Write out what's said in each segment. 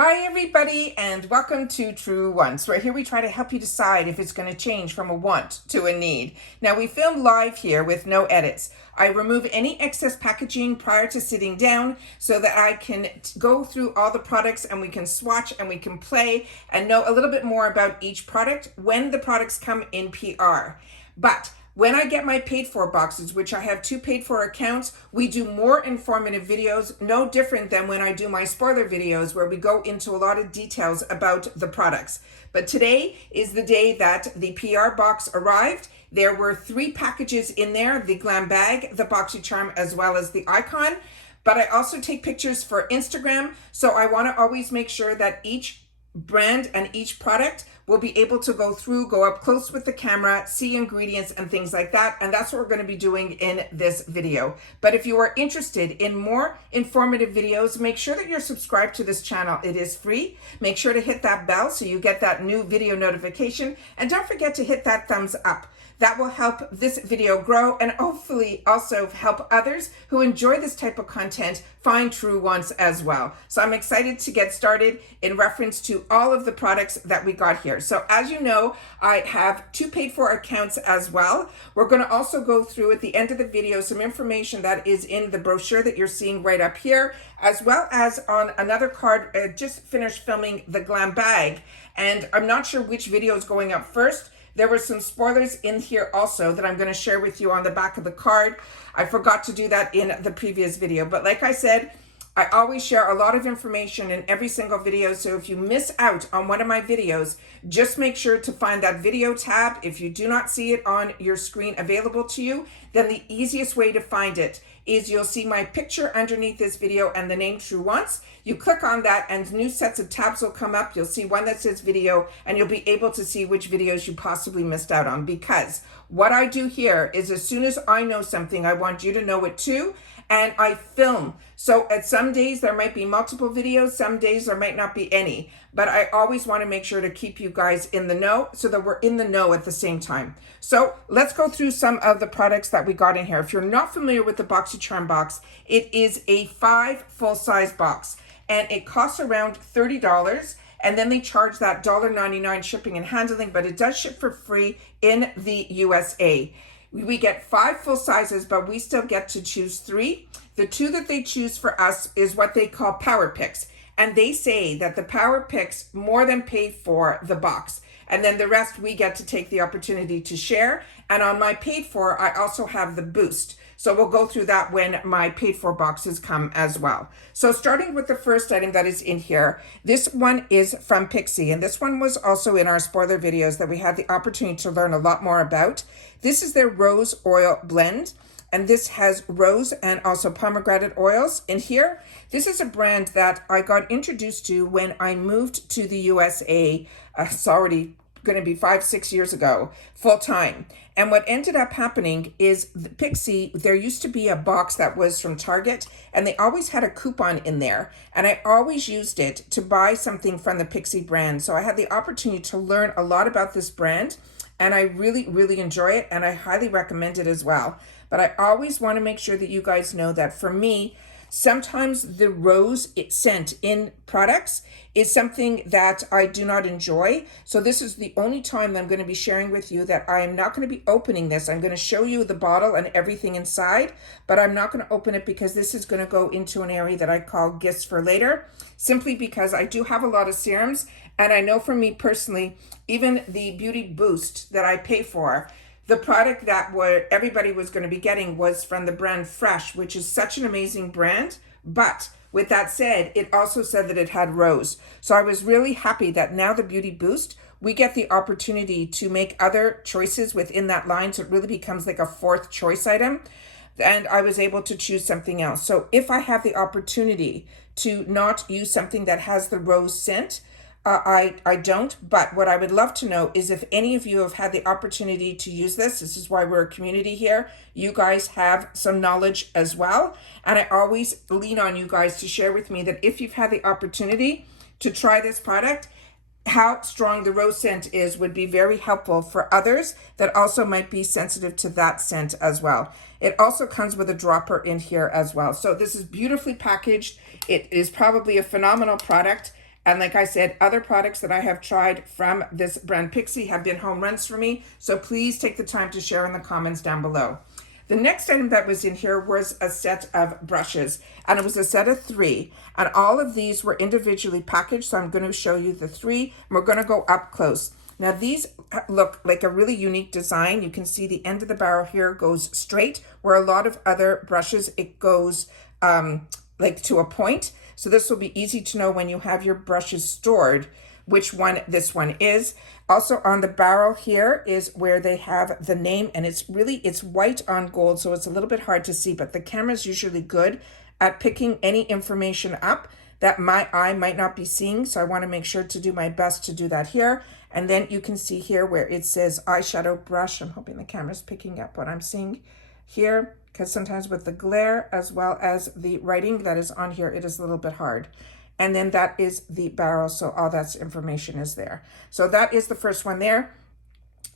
Hi everybody and welcome to Truewants, where here we try to help you decide if it's going to change from a want to a need. Now we film live here with no edits. I remove any excess packaging prior to sitting down so that I can go through all the products and we can swatch and we can play and know a little bit more about each product when the products come in PR. But when I get my paid for boxes, which I have 2 paid for accounts, we do more informative videos, no different than when I do my spoiler videos where we go into a lot of details about the products. But today is the day that the PR box arrived. There were 3 packages in there, the glam bag, the Boxycharm, as well as the icon. But I also take pictures for Instagram, so I want to always make sure that each brand and each product will be able to go up close with the camera, see ingredients and things like that. And that's what we're going to be doing in this video. But if you are interested in more informative videos, make sure that you're subscribed to this channel. It is free. Make sure to hit that bell so you get that new video notification. And don't forget to hit that thumbs up. That will help this video grow and hopefully also help others who enjoy this type of content find Truewants as well. So I'm excited to get started in reference to all of the products that we got here. So as you know, I have 2 paid for accounts as well. We're going to also go through at the end of the video some information that is in the brochure that you're seeing right up here, as well as on another card. Just finished filming the glam bag and I'm not sure which video is going up first. There were some spoilers in here also that I'm going to share with you on the back of the card. I forgot to do that in the previous video, but like I said, I always share a lot of information in every single video. So if you miss out on one of my videos, just make sure to find that video tab. If you do not see it on your screen available to you, then the easiest way to find it is you'll see my picture underneath this video and the name Truewants. You click on that and new sets of tabs will come up. You'll see one that says video and you'll be able to see which videos you possibly missed out on, because what I do here is as soon as I know something, I want you to know it too. And I film. So at some days there might be multiple videos, some days there might not be any, but I always want to make sure to keep you guys in the know so that we're in the know at the same time. So let's go through some of the products that we got in here. If you're not familiar with the Boxycharm box, it is a 5 full-size box and it costs around $30. And then they charge that $1.99 shipping and handling, but it does ship for free in the USA. We get 5 full sizes, but we still get to choose 3. The 2 that they choose for us is what they call power picks. And they say that the power picks more than pay for the box. And then the rest we get to take the opportunity to share. And on my paid for, I also have the boost. So we'll go through that when my paid for boxes come as well. So starting with the first item that is in here, this one is from Pixi. And this one was also in our spoiler videos that we had the opportunity to learn a lot more about. This is their rose oil blend. And this has rose and also pomegranate oils in here. This is a brand that I got introduced to when I moved to the USA. It's already going to be 5-6 years ago, full time. And what ended up happening is the Pixi, there used to be a box that was from Target and they always had a coupon in there. And I always used it to buy something from the Pixi brand. So I had the opportunity to learn a lot about this brand and I really, really enjoy it and I highly recommend it as well. But I always want to make sure that you guys know that for me, sometimes the rose scent in products is something that I do not enjoy. So this is the only time that I'm going to be sharing with you that I am not going to be opening this. I'm going to show you the bottle and everything inside, but I'm not going to open it because this is going to go into an area that I call gifts for later, simply because I do have a lot of serums. And I know for me personally, even the Beauty Boost that I pay for, the product that everybody was going to be getting was from the brand Fresh, which is such an amazing brand. But with that said, it also said that it had rose. So I was really happy that now the Beauty Boost, we get the opportunity to make other choices within that line. So it really becomes like a 4th choice item. And I was able to choose something else. So if I have the opportunity to not use something that has the rose scent, I don't, but what I would love to know is if any of you have had the opportunity to use this. This is why we're a community here. You guys have some knowledge as well. And I always lean on you guys to share with me that if you've had the opportunity to try this product, how strong the rose scent is would be very helpful for others that also might be sensitive to that scent as well. It also comes with a dropper in here as well. So this is beautifully packaged. It is probably a phenomenal product. And like I said, other products that I have tried from this brand Pixi have been home runs for me. So please take the time to share in the comments down below. The next item that was in here was a set of brushes, and it was a set of 3, and all of these were individually packaged. So I'm going to show you the 3, and we're going to go up close. Now these look like a really unique design. You can see the end of the barrel here goes straight, where a lot of other brushes, it goes like to a point. So this will be easy to know when you have your brushes stored which one this one is. Also on the barrel here is where they have the name, and it's white on gold, so it's a little bit hard to see, but the camera's usually good at picking any information up that my eye might not be seeing. So I want to make sure to do my best to do that here. And then you can see here where it says eyeshadow brush. I'm hoping the camera's picking up what I'm seeing here, because sometimes with the glare as well as the writing that is on here, it is a little bit hard. And then that is the barrel, so all that information is there. So that is the first one there.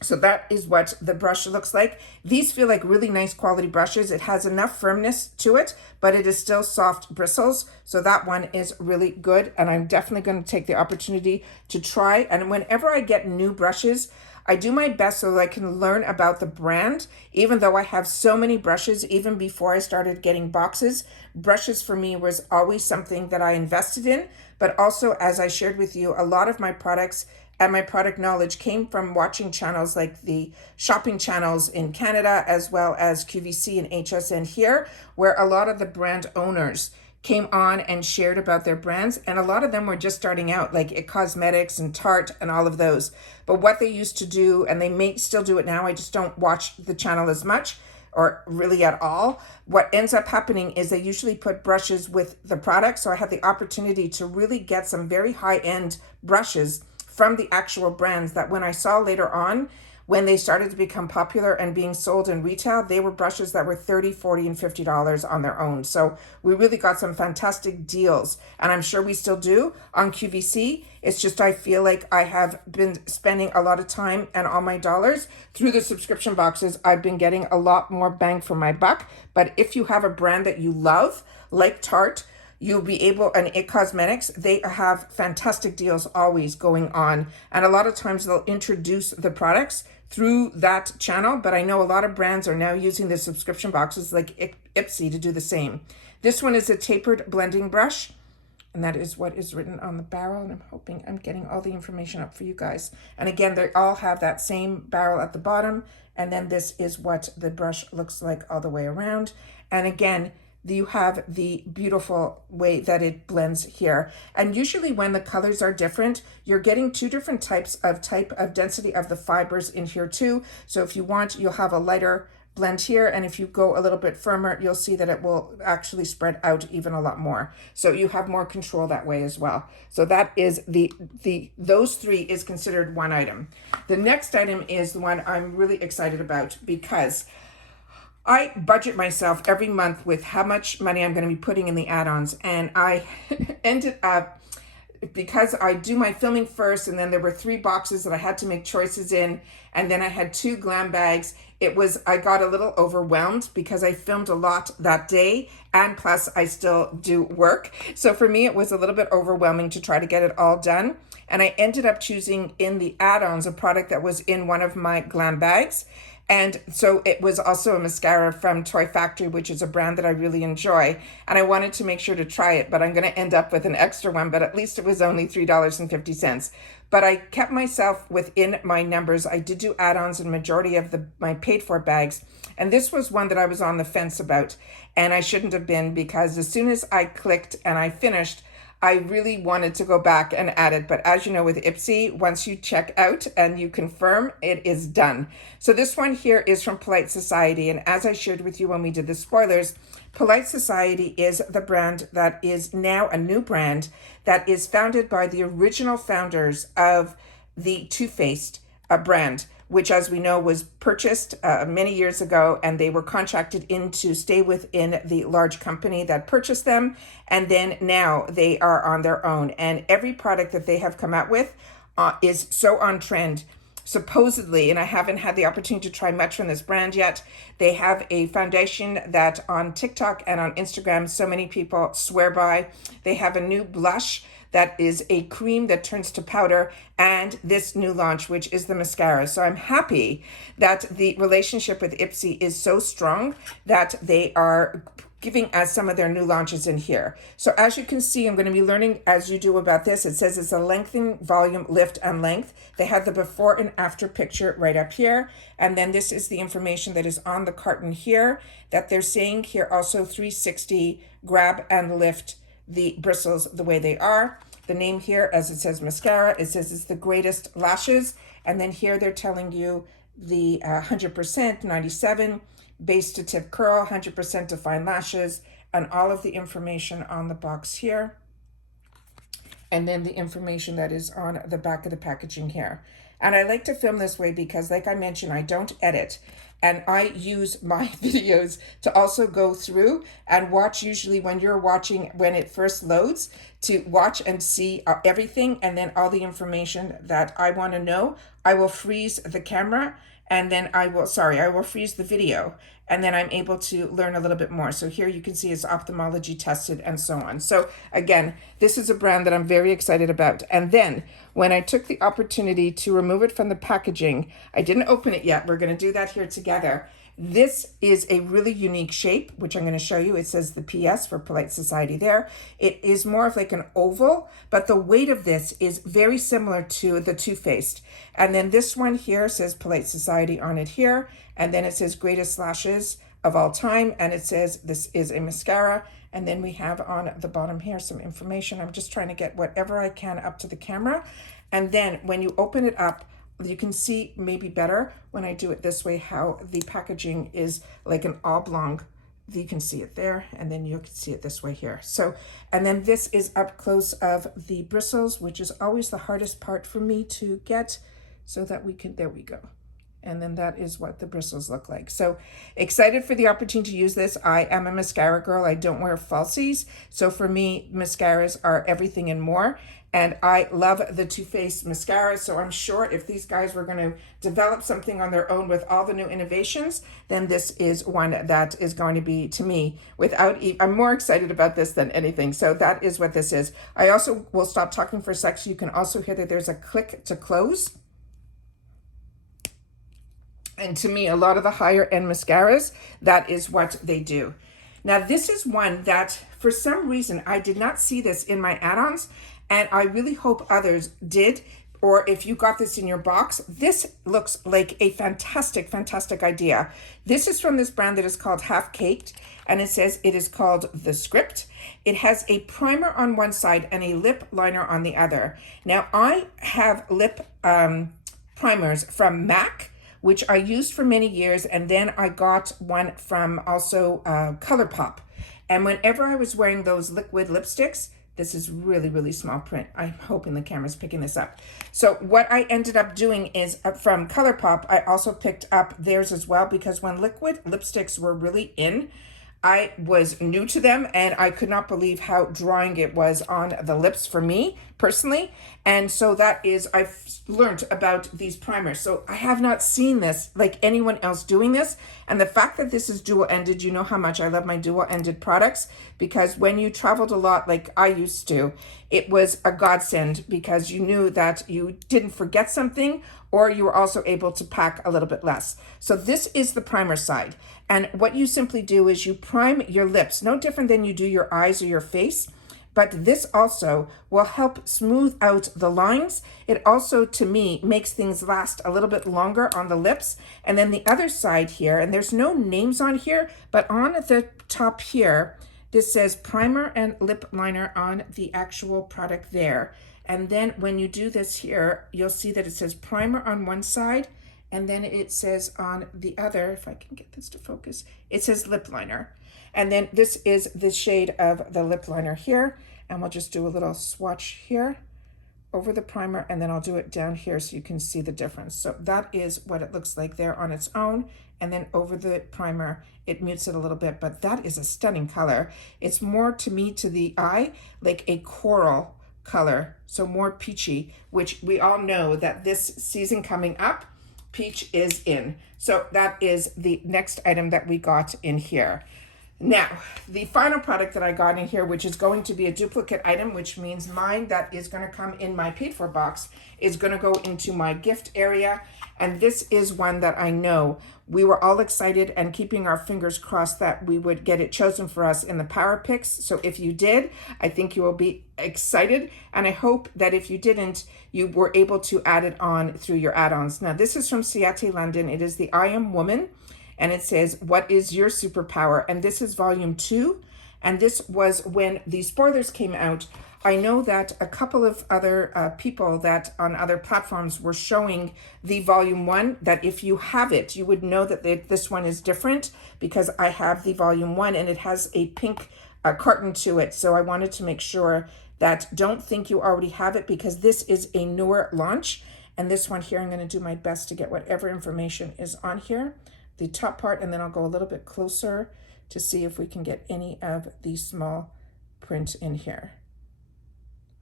So that is what the brush looks like. These feel like really nice quality brushes. It has enough firmness to it, but it is still soft bristles. So that one is really good. And I'm definitely going to take the opportunity to try. And whenever I get new brushes, I do my best so that I can learn about the brand, even though I have so many brushes. Even before I started getting boxes, brushes for me was always something that I invested in. But also, as I shared with you, a lot of my products and my product knowledge came from watching channels like the shopping channels in Canada, as well as QVC and HSN here, where a lot of the brand owners came on and shared about their brands, and a lot of them were just starting out, like IT Cosmetics and Tarte and all of those. But what they used to do, and they may still do it now, I just don't watch the channel as much, or really at all. What ends up happening is they usually put brushes with the product. So I had the opportunity to really get some very high-end brushes from the actual brands that when I saw later on, when they started to become popular and being sold in retail, they were brushes that were $30, $40, and $50 on their own. So we really got some fantastic deals, and I'm sure we still do on QVC. It's just I feel like I have been spending a lot of time and all my dollars through the subscription boxes. I've been getting a lot more bang for my buck. But if you have a brand that you love, like Tarte, you'll be able, and IT Cosmetics, they have fantastic deals always going on. And a lot of times they'll introduce the products through that channel, but I know a lot of brands are now using the subscription boxes like IPSY to do the same. This one is a tapered blending brush, and that is what is written on the barrel, and I'm hoping I'm getting all the information up for you guys. And again, they all have that same barrel at the bottom, and then this is what the brush looks like all the way around. And again, you have the beautiful way that it blends here. And usually when the colors are different, you're getting 2 different type of density of the fibers in here too. So if you want, you'll have a lighter blend here, and if you go a little bit firmer, you'll see that it will actually spread out even a lot more. So you have more control that way as well. So that is those 3 is considered one item. The next item is the one I'm really excited about, because I budget myself every month with how much money I'm going to be putting in the add-ons, and I ended up, because I do my filming first, and then there were 3 boxes that I had to make choices in, and then I had 2 glam bags. I got a little overwhelmed because I filmed a lot that day, and plus I still do work. So for me, it was a little bit overwhelming to try to get it all done. And I ended up choosing in the add-ons a product that was in one of my glam bags. And so it was also a mascara from Toy Factory, which is a brand that I really enjoy. And I wanted to make sure to try it, but I'm going to end up with an extra one, but at least it was only $3.50. But I kept myself within my numbers. I did do add-ons in majority of my paid for bags. And this was one that I was on the fence about. And I shouldn't have been, because as soon as I clicked and I finished, I really wanted to go back and add it. But as you know, with IPSY, once you check out and you confirm, it is done. So this one here is from Polite Society. And as I shared with you when we did the spoilers, Polite Society is the brand that is now a new brand that is founded by the original founders of the Too Faced brand, which, as we know, was purchased many years ago, and they were contracted in to stay within the large company that purchased them. And then now they are on their own. And every product that they have come out with is so on trend. Supposedly, and I haven't had the opportunity to try much from this brand yet, they have a foundation that on TikTok and on Instagram, so many people swear by. They have a new blush that is a cream that turns to powder, and this new launch, which is the mascara. So I'm happy that the relationship with IPSY is so strong that they are giving us some of their new launches in here. So as you can see, I'm going to be learning as you do about this. It says it's a lengthen, volume, lift, and length. They have the before and after picture right up here. And then this is the information that is on the carton here that they're saying here also 360, grab and lift the bristles the way they are. The name here, as it says mascara, it says it's the greatest lashes. And then here they're telling you the 100%, 97, base to tip curl, 100% defined lashes, and all of the information on the box here. And then the information that is on the back of the packaging here. And I like to film this way because, like I mentioned, I don't edit. And I use my videos to also go through and watch, usually when you're watching, when it first loads, to watch and see everything, and then all the information that I want to know. I will freeze the camera, and then I will freeze the video, and then I'm able to learn a little bit more. So here you can see it's ophthalmology tested and so on. So again, this is a brand that I'm very excited about. And then when I took the opportunity to remove it from the packaging, I didn't open it yet. We're going to do that here together. This is a really unique shape, which I'm going to show you. It says the PS for Polite Society there. It is more of like an oval, but the weight of this is very similar to the Too Faced. And then this one here says Polite Society on it here. And then it says greatest lashes of all time. And it says this is a mascara. And then we have on the bottom here some information. I'm just trying to get whatever I can up to the camera. And then when you open it up, you can see maybe better when I do it this way how the packaging is like an oblong. You can see it there, and then you can see it this way here. So, and then this is up close of the bristles, which is always the hardest part for me to get, so that we can, there we go. And then that is what the bristles look like. So excited for the opportunity to use this. I am a mascara girl. I don't wear falsies. So for me, mascaras are everything and more. And I love the Too Faced mascara. So I'm sure if these guys were going to develop something on their own with all the new innovations, then this is one that is going to be, to me, I'm more excited about this than anything. So that is what this is. I also will stop talking for a sec so you can also hear that there's a click to close. And to me, a lot of the higher end mascaras, that is what they do. Now, this is one that for some reason, I did not see this in my add-ons, and I really hope others did. Or if you got this in your box, this looks like a fantastic, fantastic idea. This is from this brand that is called Half Caked, and it says it is called The Script. It has a primer on one side and a lip liner on the other. Now, I have lip primers from MAC, which I used for many years, and then I got one from also ColourPop. And whenever I was wearing those liquid lipsticks, this is really, really small print. I'm hoping the camera's picking this up. So what I ended up doing is from ColourPop, I also picked up theirs as well, because when liquid lipsticks were really in, I was new to them, and I could not believe how drying it was on the lips for me personally. And so that is, I've learned about these primers. So I have not seen this like anyone else doing this. And the fact that this is dual-ended, you know how much I love my dual-ended products, because when you traveled a lot like I used to, it was a godsend, because you knew that you didn't forget something, or you were also able to pack a little bit less. So this is the primer side. And what you simply do is you prime your lips, no different than you do your eyes or your face. But this also will help smooth out the lines. It also, to me, makes things last a little bit longer on the lips. And then the other side here, and there's no names on here, but on the top here, this says primer and lip liner on the actual product there. And then when you do this here, you'll see that it says primer on one side, and then it says on the other, if I can get this to focus, it says lip liner. And then this is the shade of the lip liner here. And we'll just do a little swatch here over the primer, and then I'll do it down here so you can see the difference. So that is what it looks like there on its own. And then over the primer, it mutes it a little bit, but that is a stunning color. It's more, to me, to the eye, like a coral color. So more peachy, which we all know that this season coming up, peach is in. So that is the next item that we got in here. Now, the final product that I got in here, which is going to be a duplicate item, which means mine that is going to come in my paid for box, is going to go into my gift area. And this is one that I know we were all excited and keeping our fingers crossed that we would get it chosen for us in the Power Picks. So if you did, I think you will be excited. And I hope that if you didn't, you were able to add it on through your add-ons. Now, this is from Ciaté London. It is the I Am Woman. And it says, what is your superpower? And this is volume 2. And this was when the spoilers came out. I know that a couple of other people that on other platforms were showing the volume 1, that if you have it, you would know that this one is different, because I have the volume 1 and it has a pink carton to it. So I wanted to make sure that don't think you already have it, because this is a newer launch. And this one here, I'm going to do my best to get whatever information is on here, the top part, and then I'll go a little bit closer to see if we can get any of the small print in here.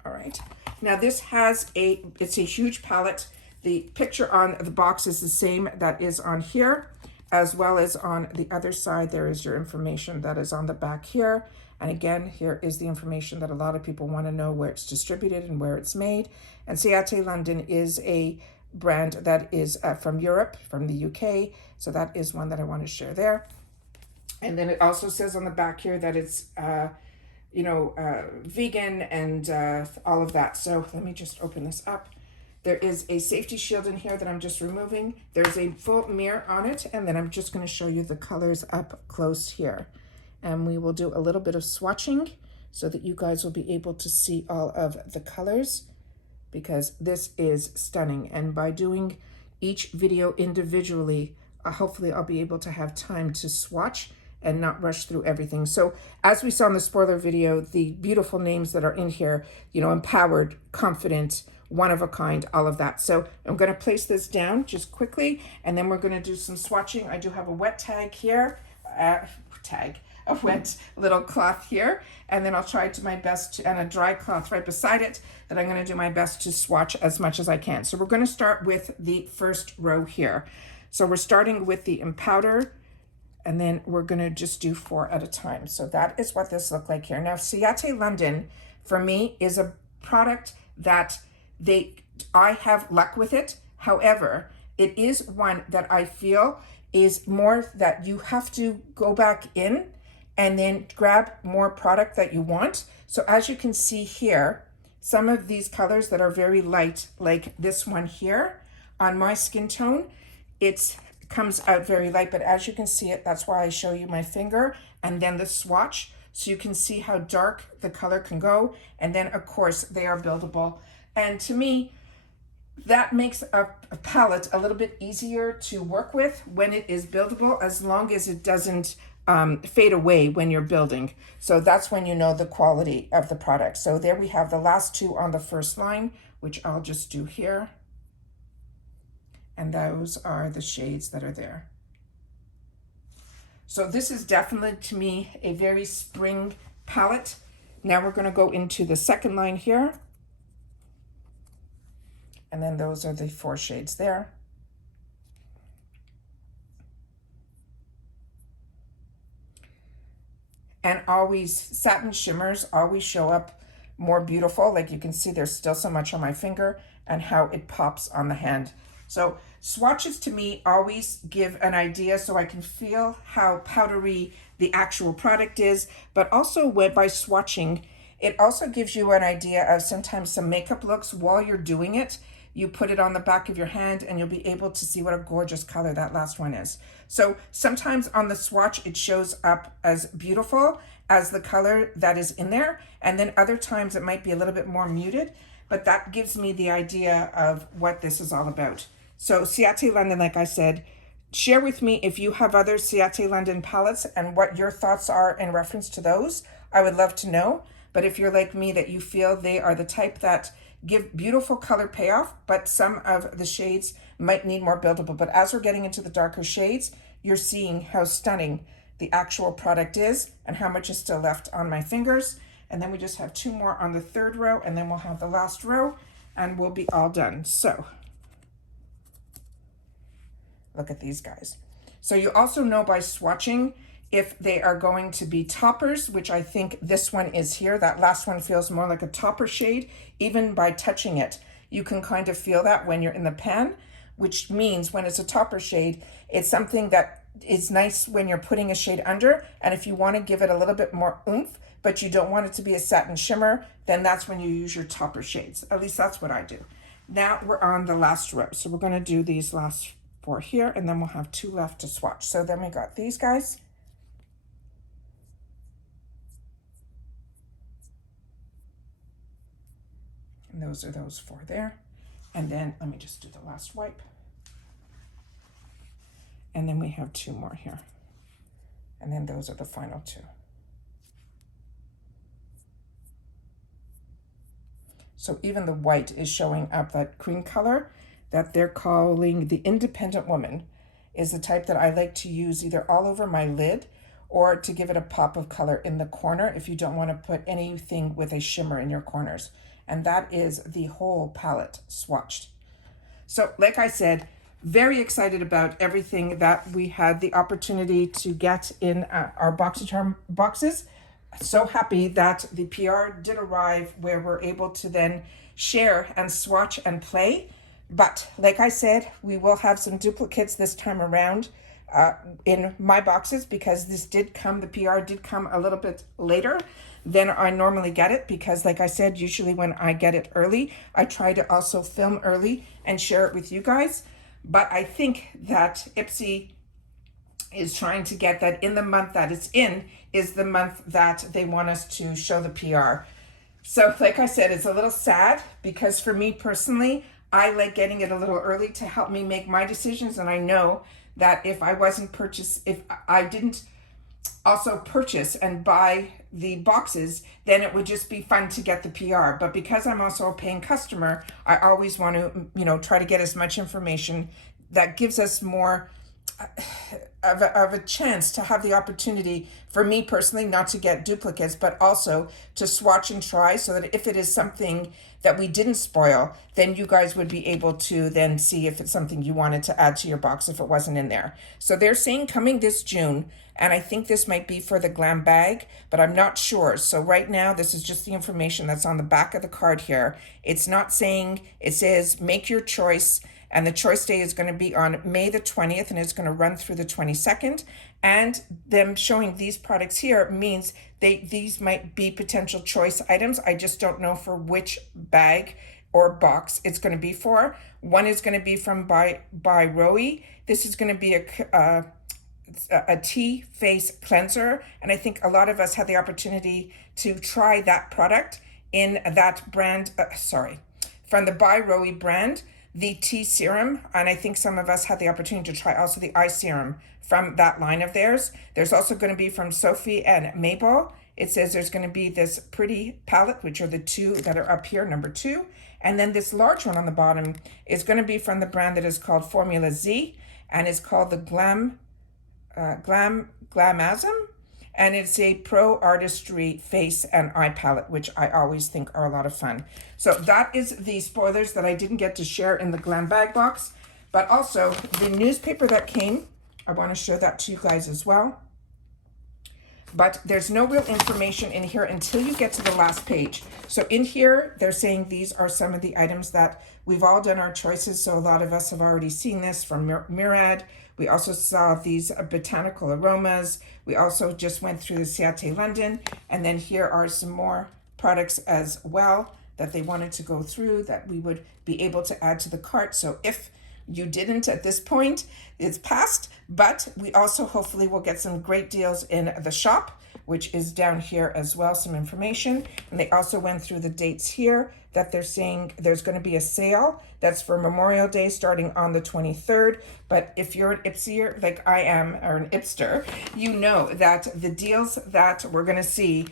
All right, now this has it's a huge palette. The picture on the box is the same that is on here, as well as on the other side. There is your information that is on the back here. And again, here is the information that a lot of people want to know, where it's distributed and where it's made. And Ciaté London is a brand that is from Europe, from the UK. So that is one that I want to share there. And then it also says on the back here that it's, vegan and all of that. So let me just open this up. There is a safety shield in here that I'm just removing. There's a full mirror on it. And then I'm just going to show you the colors up close here. And we will do a little bit of swatching so that you guys will be able to see all of the colors, because this is stunning. And by doing each video individually, hopefully I'll be able to have time to swatch and not rush through everything. So as we saw in the spoiler video, the beautiful names that are in here, empowered, confident, one of a kind, all of that. So I'm going to place this down just quickly, and then we're going to do some swatching. I do have a wet tag here, a wet little cloth here, and then I'll try to my best to, and a dry cloth right beside it, that I'm going to do my best to swatch as much as I can. So we're going to start with the first row here. So we're starting with the Empowder, and then we're going to just do 4 at a time. So that is what this looked like here. Now, Ciaté London, for me, is a product that I have luck with it. However, it is one that I feel is more that you have to go back in and then grab more product that you want. So as you can see here, some of these colors that are very light, like this one here, on my skin tone, it comes out very light, but as you can see it, that's why I show you my finger and then the swatch, so you can see how dark the color can go. And then of course they are buildable. And to me, that makes a palette a little bit easier to work with when it is buildable, as long as it doesn't fade away when you're building. So that's when you know the quality of the product. So there we have the last 2 on the first line, which I'll just do here. And those are the shades that are there. So this is definitely, to me, a very spring palette. Now we're going to go into the second line here. And then those are the 4 shades there. And always, satin shimmers always show up more beautiful. Like you can see, there's still so much on my finger, and how it pops on the hand. So swatches to me always give an idea, so I can feel how powdery the actual product is, but also by swatching, it also gives you an idea of sometimes some makeup looks while you're doing it. You put it on the back of your hand and you'll be able to see what a gorgeous color that last one is. So sometimes on the swatch, it shows up as beautiful as the color that is in there. And then other times it might be a little bit more muted, but that gives me the idea of what this is all about. So Ciaté London, like I said, share with me if you have other Ciaté London palettes and what your thoughts are in reference to those. I would love to know. But if you're like me, that you feel they are the type that give beautiful color payoff, but some of the shades might need more buildable. But as we're getting into the darker shades, you're seeing how stunning the actual product is and how much is still left on my fingers. And then we just have 2 more on the third row, and then we'll have the last row and we'll be all done. So look at these guys. So you also know by swatching if they are going to be toppers, which I think this one is here. That last one feels more like a topper shade. Even by touching it, you can kind of feel that when you're in the pan, which means when it's a topper shade, it's something that is nice when you're putting a shade under. And if you want to give it a little bit more oomph, but you don't want it to be a satin shimmer, then that's when you use your topper shades. At least that's what I do. Now we're on the last row. So we're going to do these last 4 here, and then we'll have 2 left to swatch. So then we got these guys. And those are those 4 there. And then let me just do the last wipe. And then we have 2 more here. And then those are the final 2. So even the white is showing up. That cream color that they're calling the Independent Woman is the type that I like to use either all over my lid or to give it a pop of color in the corner if you don't want to put anything with a shimmer in your corners. And that is the whole palette swatched. So like I said, very excited about everything that we had the opportunity to get in our Boxycharm boxes. So happy that the PR did arrive where we're able to then share and swatch and play. But like I said, we will have some duplicates this time around in my boxes because this did come, the PR did come a little bit later than I normally get it because like I said, usually when I get it early, I try to also film early and share it with you guys. But I think that IPSY is trying to get that in the month that it's in is the month that they want us to show the PR. So like I said, it's a little sad because for me personally, I like getting it a little early to help me make my decisions. And I know that if I didn't also purchase and buy the boxes, then it would just be fun to get the PR. But because I'm also a paying customer, I always want to, try to get as much information that gives us more of a chance to have the opportunity for me personally not to get duplicates, but also to swatch and try so that if it is something that we didn't spoil, then you guys would be able to then see if it's something you wanted to add to your box if it wasn't in there. So they're saying coming this June, and I think this might be for the glam bag, but I'm not sure. So right now, this is just the information that's on the back of the card here. It's not saying, it says make your choice. And the choice day is going to be on May the 20th, and it's going to run through the 22nd. And them showing these products here means these might be potential choice items. I just don't know for which bag or box it's going to be for. One is going to be from by Roe. This is going to be a tea face cleanser. And I think a lot of us had the opportunity to try that product in that brand, from the by Roe brand. The tea serum, and I think some of us had the opportunity to try also the eye serum from that line of theirs. There's also going to be from Sophie and Mabel. It says there's going to be this pretty palette, which are the 2 that are up here, number 2. And then this large one on the bottom is going to be from the brand that is called Formula Z, and it's called the Glamasm. And it's a pro artistry face and eye palette, which I always think are a lot of fun. So that is the spoilers that I didn't get to share in the glam bag box, but also the newspaper that came. I want to show that to you guys as well. But there's no real information in here until you get to the last page. So in here, they're saying these are some of the items that we've all done our choices. So a lot of us have already seen this from Murad. We also saw these botanical aromas. We also just went through the Ciaté London. And then here are some more products as well that they wanted to go through that we would be able to add to the cart. So if you didn't at this point, it's past, but we also hopefully will get some great deals in the shop, which is down here as well, some information. And they also went through the dates here that they're saying there's going to be a sale that's for Memorial Day starting on the 23rd. But if you're an IPSYer like I am, or an IPSter, you know that the deals that we're going to see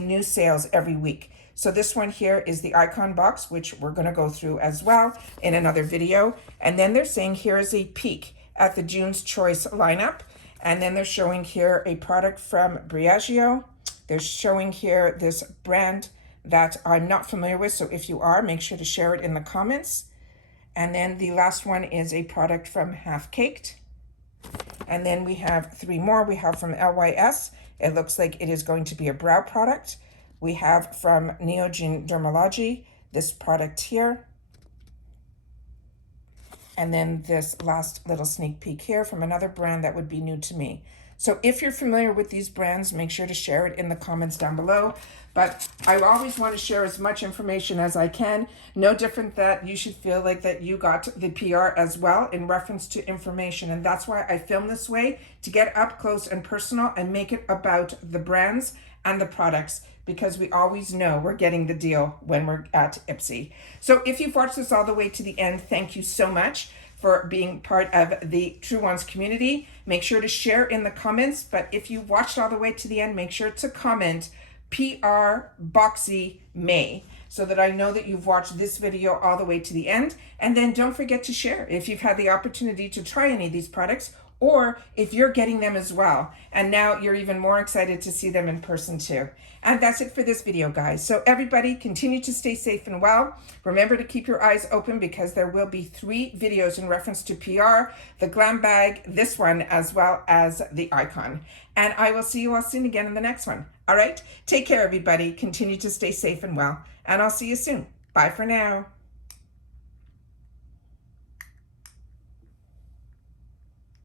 new sales every week. So this one here is the icon box, which we're going to go through as well in another video. And then they're saying here is a peek at the June's Choice lineup. And then they're showing here a product from Briagio. They're showing here this brand that I'm not familiar with. So if you are, make sure to share it in the comments. And then the last one is a product from Half Caked. And then we have 3 more. We have from LYS. It looks like it is going to be a brow product. We have from Neogen Dermalogy, this product here. And then this last little sneak peek here from another brand that would be new to me. So if you're familiar with these brands, make sure to share it in the comments down below. But I always want to share as much information as I can. No different that you should feel like that you got the PR as well in reference to information. And that's why I film this way, to get up close and personal and make it about the brands and the products, because we always know we're getting the deal when we're at IPSY. So if you've watched this all the way to the end, thank you so much for being part of the Truewants community. Make sure to share in the comments, but if you watched all the way to the end, make sure to comment PR Boxy May, so that I know that you've watched this video all the way to the end. And then don't forget to share if you've had the opportunity to try any of these products, or if you're getting them as well, and now you're even more excited to see them in person too. And that's it for this video, guys. So everybody, continue to stay safe and well. Remember to keep your eyes open, because there will be 3 videos in reference to PR, the glam bag, this one, as well as the icon. And I will see you all soon again in the next one. All right, take care, everybody. Continue to stay safe and well, and I'll see you soon. Bye for now.